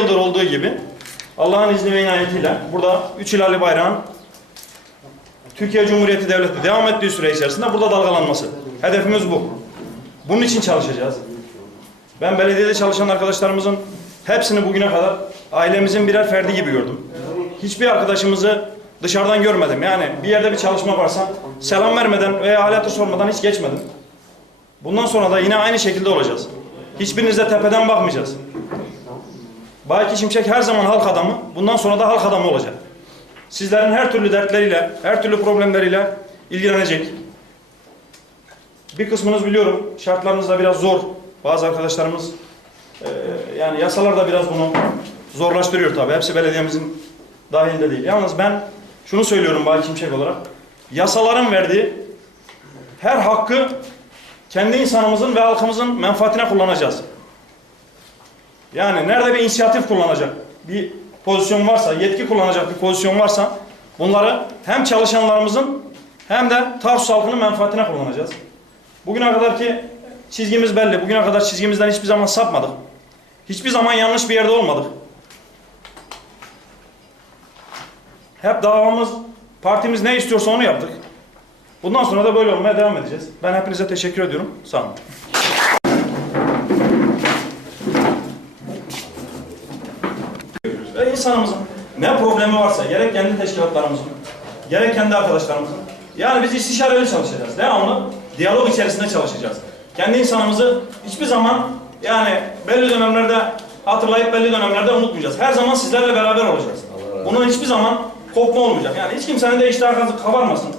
yıldır olduğu gibi Allah'ın izni ve inayetiyle burada Üç Hilali Bayrağı'nın Türkiye Cumhuriyeti Devleti devam ettiği süre içerisinde burada dalgalanması. Hedefimiz bu. Bunun için çalışacağız. Ben belediyede çalışan arkadaşlarımızın hepsini bugüne kadar ailemizin birer ferdi gibi gördüm. Hiçbir arkadaşımızı dışarıdan görmedim. Yani bir yerde bir çalışma varsa selam vermeden veya aletü sormadan hiç geçmedim. Bundan sonra da yine aynı şekilde olacağız. Hiçbirinize tepeden bakmayacağız. Bayki Şimşek her zaman halk adamı, bundan sonra da halk adamı olacak. Sizlerin her türlü dertleriyle, her türlü problemleriyle ilgilenecek. Bir kısmınız biliyorum, şartlarınız da biraz zor. Bazı arkadaşlarımız, e, yani yasalar da biraz bunu zorlaştırıyor tabii. Hepsi belediyemizin dahilinde değil. Yalnız ben şunu söylüyorum Bayki Şimşek olarak. Yasaların verdiği her hakkı kendi insanımızın ve halkımızın menfaatine kullanacağız. Yani nerede bir inisiyatif kullanacak bir pozisyon varsa, yetki kullanacak bir pozisyon varsa bunları hem çalışanlarımızın hem de Tarsus halkının menfaatine kullanacağız. Bugüne kadarki çizgimiz belli. Bugüne kadar çizgimizden hiçbir zaman sapmadık. Hiçbir zaman yanlış bir yerde olmadık. Hep davamız, partimiz ne istiyorsa onu yaptık. Bundan sonra da böyle olmaya devam edeceğiz. Ben hepinize teşekkür ediyorum. Sağ olun. Ve insanımızın ne problemi varsa gerek kendi teşkilatlarımızın, gerek kendi arkadaşlarımızın yani biz istişareli çalışacağız. Devamlı diyalog içerisinde çalışacağız. Kendi insanımızı hiçbir zaman yani belli dönemlerde hatırlayıp belli dönemlerde unutmayacağız. Her zaman sizlerle beraber olacağız. Bunun hiçbir zaman kopma olmayacak. Yani hiç kimsenin de iştahı kabarmasın.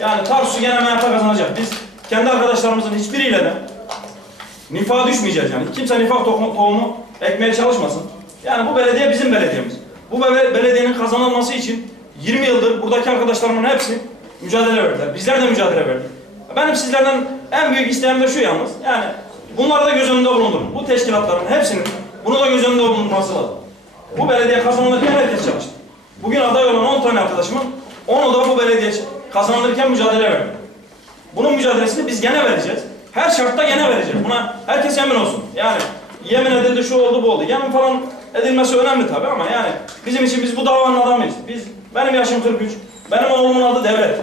Yani Tarsus'u gene menfa kazanacak. Biz kendi arkadaşlarımızın hiçbiriyle de Nifağa düşmeyeceğiz yani. Kimse nifak tohumu ekmeye çalışmasın. Yani bu belediye bizim belediyemiz. Bu be- belediyenin kazanılması için 20 yıldır buradaki arkadaşlarımın hepsi mücadele verdiler. Bizler de mücadele verdik. Benim sizlerden en büyük isteğim de şu yalnız. Yani bunları da göz önünde bulundurun. Bu teşkilatların hepsinin bunu da göz önünde bulundurması lazım. Bu belediye kazanılırken herkes çalıştı. Bugün aday olan 10 tane arkadaşımın 10'u da bu belediye kazanılırken mücadele verdi. Bunun mücadelesini biz gene vereceğiz. Her şartta gene vereceğiz. Buna herkes emin olsun. Yani yemin edildi şu oldu bu oldu. Yemin falan edilmesi önemli tabii ama yani bizim için biz bu davanın adamıyız. Biz benim yaşım 43. Benim oğlumun adı Devlet.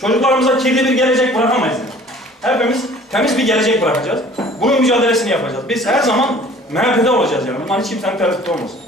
Çocuklarımıza kirli bir gelecek bırakamayız. Hepimiz temiz bir gelecek bırakacağız. Bunun mücadelesini yapacağız. Biz her zaman MHP'de olacağız yani. Bundan hiç kimsenin tereddütü olmasın.